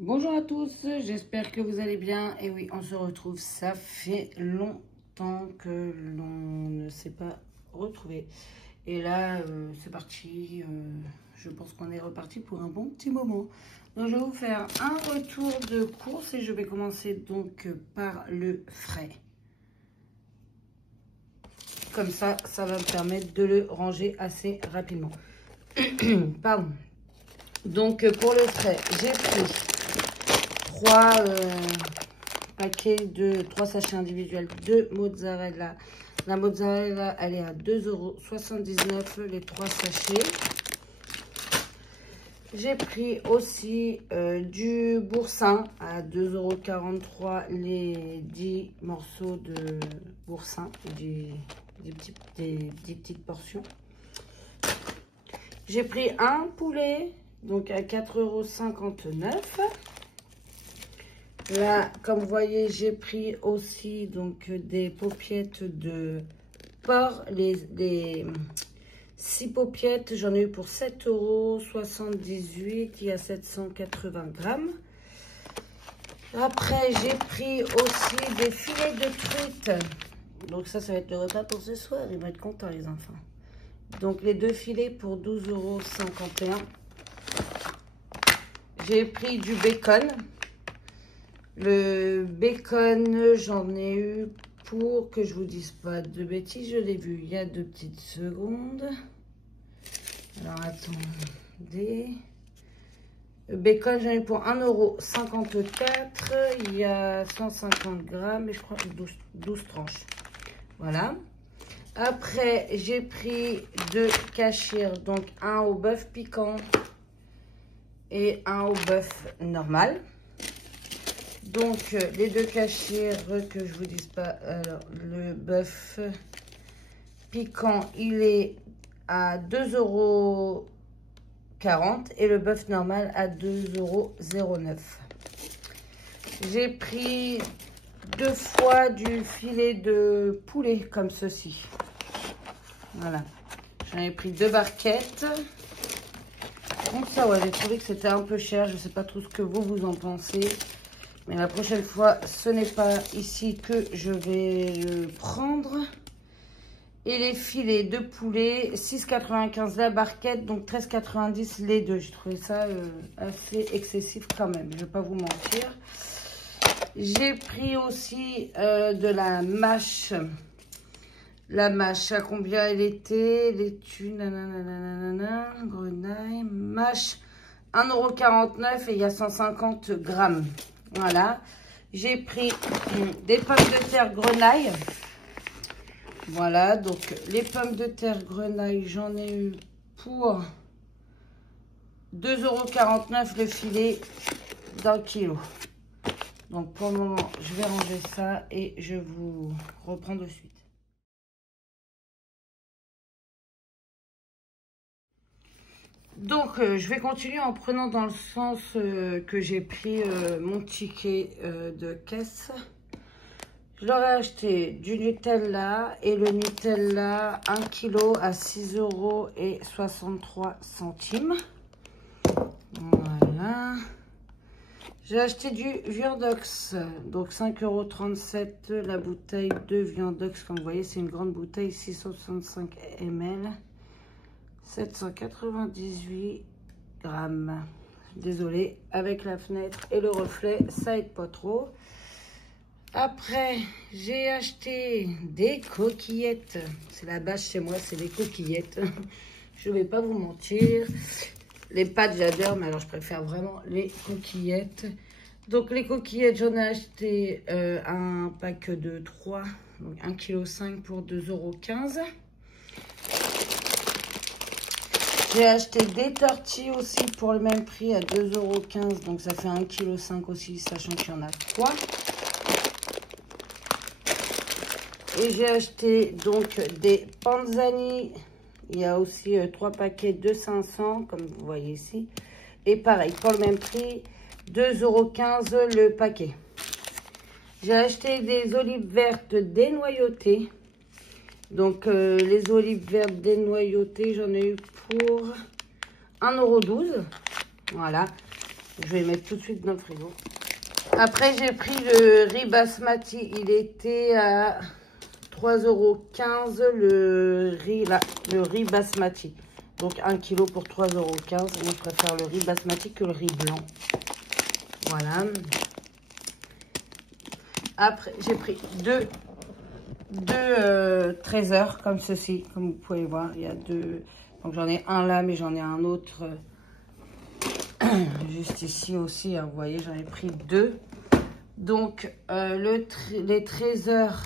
Bonjour à tous, j'espère que vous allez bien. Et oui, on se retrouve, ça fait longtemps que l'on ne s'est pas retrouvé. Et là, c'est parti, je pense qu'on est reparti pour un bon petit moment. Donc je vais vous faire un retour de course et je vais commencer donc par le frais. Comme ça va me permettre de le ranger assez rapidement. Pardon. Donc pour le frais, j'ai pris 3 3 sachets individuels de mozzarella. La mozzarella, elle est à 2,79 € les 3 sachets. J'ai pris aussi du boursin à 2,43 € les 10 morceaux de boursin, des petites portions. J'ai pris un poulet, donc à 4,59 €. Là, comme vous voyez, j'ai pris aussi donc des paupiettes de porc. Les 6 paupiettes, j'en ai eu pour 7,78 €. Il y a 780 grammes. Après, j'ai pris aussi des filets de truite. Donc ça va être le repas pour ce soir. Ils vont être contents, les enfants. Donc les 2 filets pour 12,51 €. J'ai pris du bacon. Le bacon, j'en ai eu pour que je vous dise pas de bêtises. Je l'ai vu il y a 2 petites secondes. Alors attendez. Le bacon, j'en ai eu pour 1,54 €. Il y a 150 grammes et je crois 12 tranches. Voilà. Après, j'ai pris 2 cachir, donc un au bœuf piquant et un au bœuf normal. Donc, les 2 cachirs, que je vous dise pas, alors, le bœuf piquant, il est à 2,40 € et le bœuf normal à 2,09 €. J'ai pris 2 fois du filet de poulet comme ceci. Voilà. J'en ai pris 2 barquettes. Donc ça, ouais, j'ai trouvé que c'était un peu cher. Je ne sais pas trop ce que vous en pensez. Mais la prochaine fois, ce n'est pas ici que je vais le prendre. Et les filets de poulet, 6,95 € la barquette, donc 13,90 € les deux. J'ai trouvé ça assez excessif quand même, je ne vais pas vous mentir. J'ai pris aussi de la mâche. La mâche, à combien elle était? Laitue, nanana, grenaille, mâche, 1,49 € et il y a 150 grammes. Voilà, j'ai pris des pommes de terre grenaille. Voilà, donc les pommes de terre grenaille, j'en ai eu pour 2,49 € le filet d'1 kg. Donc pour le moment, je vais ranger ça et je vous reprends de suite. Donc, je vais continuer en prenant dans le sens que j'ai pris mon ticket de caisse. Je leur ai acheté du Nutella et le Nutella 1 kg à 6,63 €. Voilà. J'ai acheté du Viandox, donc 5,37 € la bouteille de Viandox. Comme vous voyez, c'est une grande bouteille, 665 ml. 798 grammes. Désolée, avec la fenêtre et le reflet, ça aide pas trop. Après, j'ai acheté des coquillettes. C'est la base chez moi, c'est des coquillettes. Je vais pas vous mentir. Les pâtes, j'adore, mais alors je préfère vraiment les coquillettes. Donc, les coquillettes, j'en ai acheté un pack de 3, donc 1,5 kg pour 2,15 €. J'ai acheté des tortilles aussi pour le même prix à 2,15 €. Donc ça fait 1,5 kg aussi, sachant qu'il y en a 3. Et j'ai acheté donc des panzani. Il y a aussi 3 paquets de 500, comme vous voyez ici. Et pareil, pour le même prix, 2,15 € le paquet. J'ai acheté des olives vertes dénoyautées. Donc, les olives vertes dénoyautées, j'en ai eu pour 1,12 €. Voilà. Je vais les mettre tout de suite dans le frigo. Après, j'ai pris le riz basmati. Il était à 3,15 € le riz là, le riz basmati. Donc 1 kg pour 3,15 €. Moi, je préfère le riz basmati que le riz blanc. Voilà. Après, j'ai pris deux trésors comme ceci. Comme vous pouvez voir, il y a deux. Donc j'en ai un là, mais j'en ai un autre juste ici aussi. Hein, vous voyez, j'en ai pris deux. Donc les trésors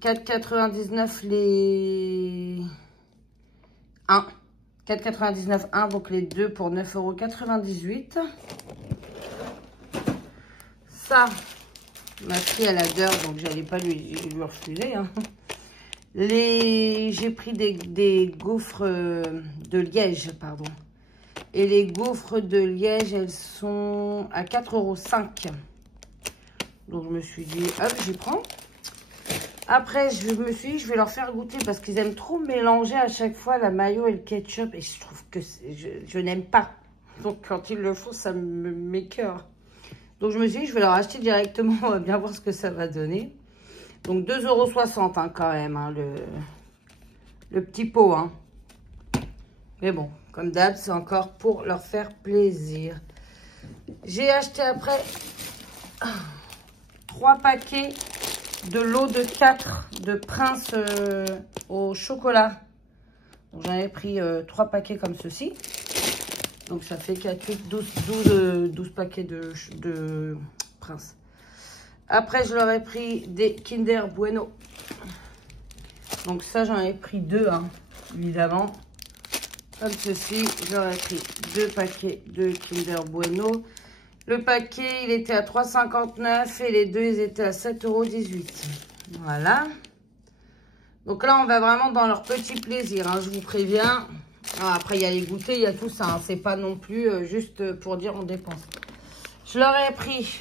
4,99 les 1. 4,99 1, donc les deux pour 9,98 €. Ça, ma fille, elle adore, donc j'allais pas lui refuser. Hein. J'ai pris des gaufres de Liège, pardon. Et les gaufres de Liège, elles sont à 4,5 €. Donc, je me suis dit, hop, j'y prends. Après, je me suis dit, je vais leur faire goûter parce qu'ils aiment trop mélanger à chaque fois la mayo et le ketchup. Et je trouve que je n'aime pas. Donc, quand ils le font, ça m'écœure. Donc, je me suis dit, je vais leur acheter directement. On va bien voir ce que ça va donner. Donc, 2,60 € hein, quand même, hein, le petit pot. Hein. Mais bon, comme d'hab, c'est encore pour leur faire plaisir. J'ai acheté après 3 paquets de lot de 4 de Prince au chocolat. J'en ai pris 3 paquets comme ceci. Donc ça fait 4, 8, 12 paquets de Prince. Après, je leur ai pris des Kinder Bueno. Donc ça, j'en ai pris 2, hein, évidemment. Comme ceci, j'aurais pris 2 paquets de Kinder Bueno. Le paquet, il était à 3,59 € et les deux, ils étaient à 7,18 €. Voilà. Donc là, on va vraiment dans leur petit plaisir, hein, je vous préviens. Ah, après, il y a les goûters, il y a tout ça. Hein, c'est pas non plus juste pour dire on dépense. Je leur ai pris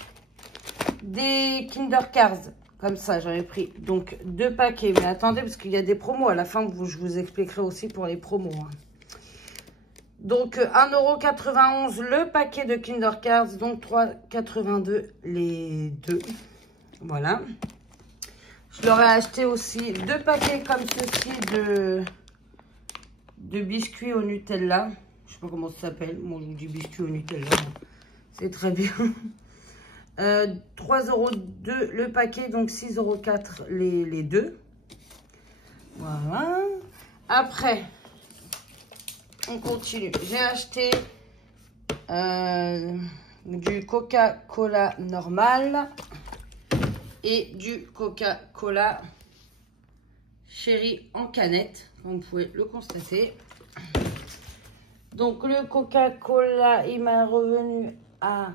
des Kinder Cars. Comme ça, j'en ai pris donc 2 paquets. Mais attendez, parce qu'il y a des promos. À la fin, je vous expliquerai aussi pour les promos. Hein. Donc, 1,91 € le paquet de Kinder Cars. Donc, 3,82 € les deux. Voilà. Je leur ai acheté aussi 2 paquets comme ceci de biscuits au Nutella. Je sais pas comment ça s'appelle. Moi, je vous dis biscuits au Nutella. C'est très bien. 3,02 € le paquet. Donc, 6,04 € les deux. Voilà. Après... on continue. J'ai acheté du Coca-Cola normal et du Coca-Cola chéri en canette, comme vous pouvez le constater. Donc le Coca-Cola, il m'a revenu à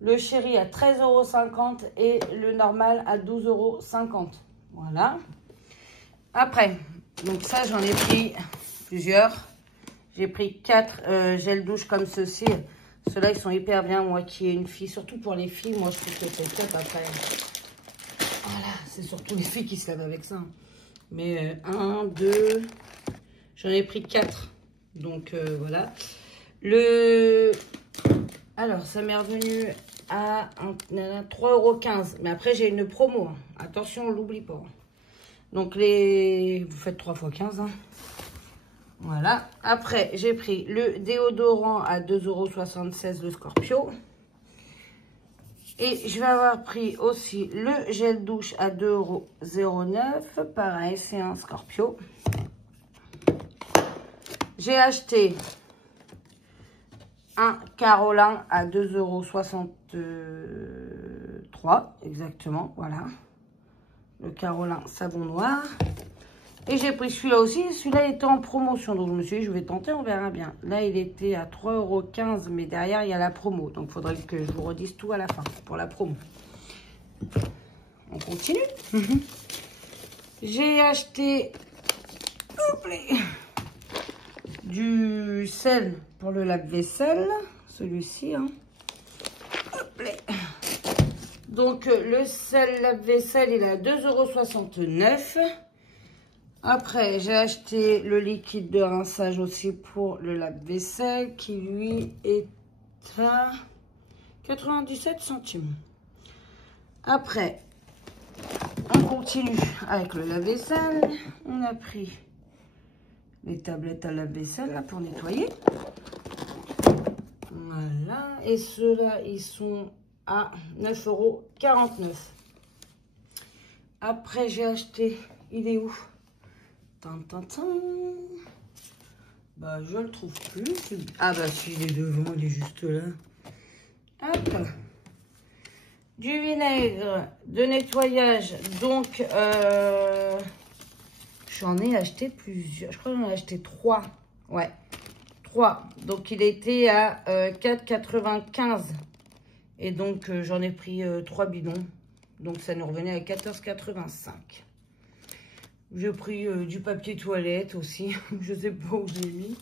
le chéri à 13,50 € et le normal à 12,50 €. Voilà. Après, donc ça j'en ai pris plusieurs. J'ai pris 4 gels douche comme ceci. Ceux-là, ils sont hyper bien. Moi qui ai une fille, surtout pour les filles, moi je trouve que c'est top après. Voilà, c'est surtout les filles qui se lavent avec ça. Mais 1, 2, j'en ai pris 4. Donc voilà. Alors, ça m'est revenu à 3,15 €. Mais après, j'ai une promo. Hein. Attention, on ne l'oublie pas. Donc, vous faites 3 x 15. Hein. Voilà. Après, j'ai pris le déodorant à 2,76 € le Scorpio. Et je vais avoir pris aussi le gel douche à 2,09 €. Pareil, c'est un Scorpio. J'ai acheté un Carolin à 2,63 € exactement. Voilà. Le Carolin savon noir. Et j'ai pris celui-là aussi. Celui-là était en promotion. Donc, je me suis dit, je vais tenter, on verra bien. Là, il était à 3,15 €. Mais derrière, il y a la promo. Donc, il faudrait que je vous redise tout à la fin pour la promo. On continue. J'ai acheté du sel pour le lave-vaisselle. Celui-ci. Hein. Donc, le sel lave-vaisselle, il est à 2,69 €. Après, j'ai acheté le liquide de rinçage aussi pour le lave-vaisselle qui, lui, est à 97 centimes. Après, on continue avec le lave-vaisselle. On a pris les tablettes à lave-vaisselle là pour nettoyer. Voilà. Et ceux-là, ils sont à 9,49 €. Après, j'ai acheté, il est où? Bah, je le trouve plus. Ah bah si, il est devant, il est juste là. Hop. Du vinaigre de nettoyage. Donc, j'en ai acheté plusieurs. Je crois que j'en ai acheté 3. Ouais, 3. Donc, il était à 4,95 €. Et donc, j'en ai pris 3 bidons. Donc, ça nous revenait à 14,85 €. J'ai pris du papier toilette aussi. Je sais pas où j'ai mis.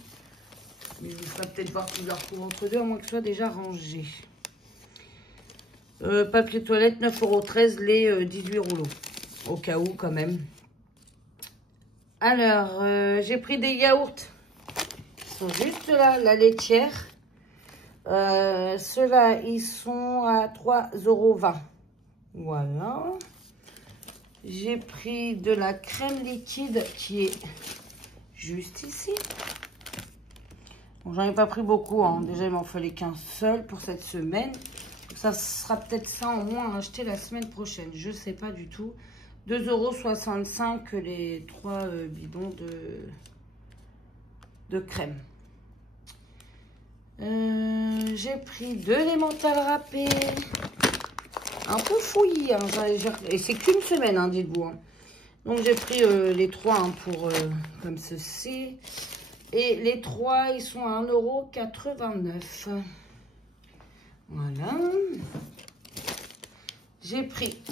Mais je ferai peut-être voir que je la retrouve entre deux, à moins que ce soit déjà rangé. Papier toilette, 9,13 € les 18 rouleaux. Au cas où, quand même. Alors, j'ai pris des yaourts. Ils sont juste là, la laitière. Ceux-là, ils sont à 3,20 €. Voilà. J'ai pris de la crème liquide qui est juste ici. Bon, j'en ai pas pris beaucoup, hein. Déjà, il m'en fallait qu'un seul pour cette semaine. Ça sera peut-être ça en moins à acheter la semaine prochaine. Je sais pas du tout. 2,65 € les 3 bidons de crème. J'ai pris de l'emmental râpé. Un peu fouillis, hein, et c'est qu'une semaine, hein, dites-vous. Hein. Donc j'ai pris les 3 hein, pour comme ceci. Et les 3, ils sont à 1,89 €. Voilà. J'ai pris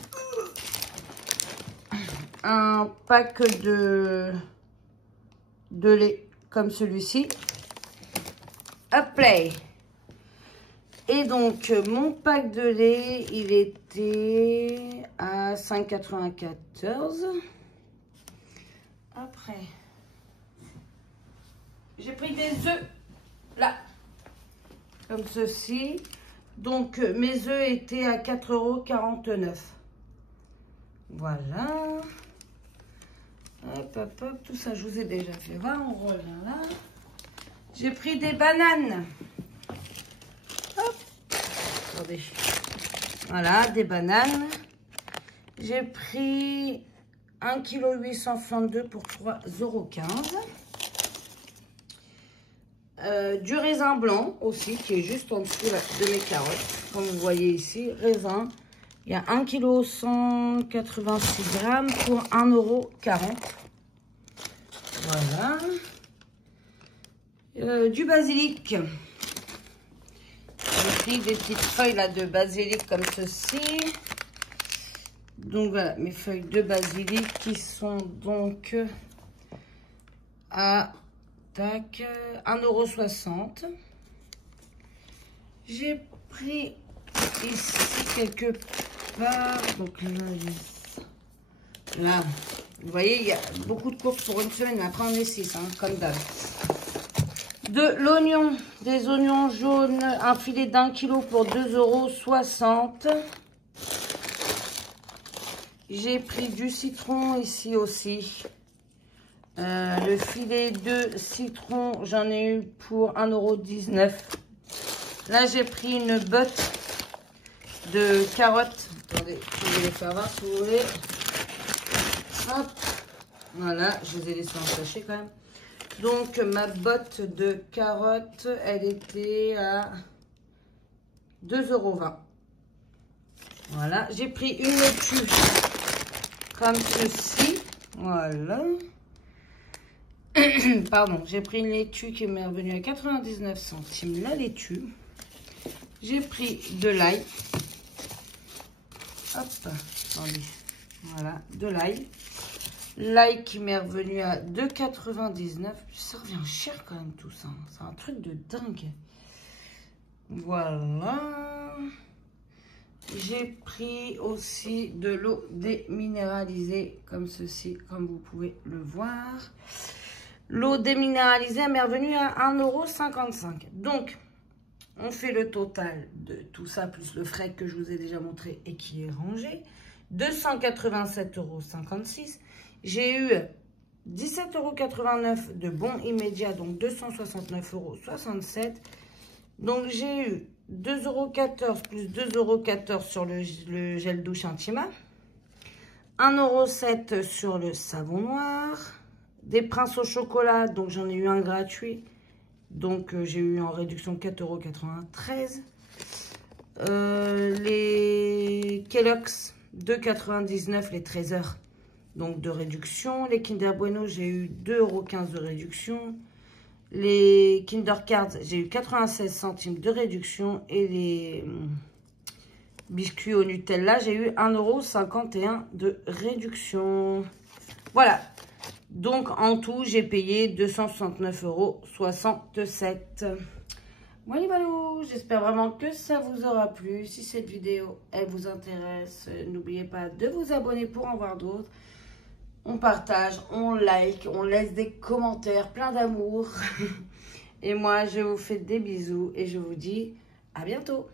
un pack de lait comme celui-ci. Play. Et donc, mon pack de lait, il était à 5,94 €. Après, j'ai pris des œufs, là, comme ceci. Donc, mes œufs étaient à 4,49 €. Voilà. Hop, hop, hop, tout ça, je vous ai déjà fait voir. On revient là. J'ai pris des bananes. Hop. Attendez. Voilà, des bananes. J'ai pris 1,862 kg pour 3,15 €. Du raisin blanc aussi, qui est juste en dessous là, de mes carottes. Comme vous voyez ici, raisin. Il y a 1,186 g pour 1,40 €. Voilà. Du basilic. J'ai pris des petites feuilles là de basilic comme ceci. Donc voilà, mes feuilles de basilic qui sont donc à 1,60 €. J'ai pris ici quelque part, donc là, vous voyez, il y a beaucoup de courses pour une semaine, mais après on est 6, hein, comme d'hab. De l'oignon, des oignons jaunes, un filet d'1 kg pour 2,60 €. J'ai pris du citron ici aussi. Le filet de citron, j'en ai eu pour 1,19 €. Là, j'ai pris une botte de carottes. Attendez, je vais les faire voir si vous voulez. Hop. Voilà, je les ai laissés en sachet quand même. Donc, ma botte de carottes, elle était à 2,20 €. Voilà, j'ai pris une laitue comme ceci. Voilà. Pardon, j'ai pris une laitue qui m'est revenue à 99 centimes. La laitue. J'ai pris de l'ail. Hop, attendez. Voilà, de l'ail. L'ail qui m'est revenu à 2,99 €. Ça revient cher quand même tout ça. C'est un truc de dingue. Voilà. J'ai pris aussi de l'eau déminéralisée comme ceci, comme vous pouvez le voir. L'eau déminéralisée m'est revenue à 1,55 €. Donc, On fait le total de tout ça, plus le frais que je vous ai déjà montré et qui est rangé. 287,56 €. J'ai eu 17,89 € de bons immédiats, donc 269,67 €. Donc j'ai eu 2,14 € plus 2,14 € sur le gel douche Intima. 1,07 € sur le savon noir. Des princes au chocolat, donc j'en ai eu un gratuit. Donc j'ai eu en réduction 4,93 €. Les Kellogg's 2,99 € les 13 heures. Donc de réduction. Les Kinder Bueno, j'ai eu 2,15 € de réduction. Les Kinder Cards, j'ai eu 96 centimes de réduction. Et les biscuits au Nutella, j'ai eu 1,51 € de réduction. Voilà. Donc en tout, j'ai payé 269,67 €. Voilà, j'espère vraiment que ça vous aura plu. Si cette vidéo, elle vous intéresse, n'oubliez pas de vous abonner pour en voir d'autres. On partage, on like, on laisse des commentaires plein d'amour. Et moi, je vous fais des bisous et je vous dis à bientôt.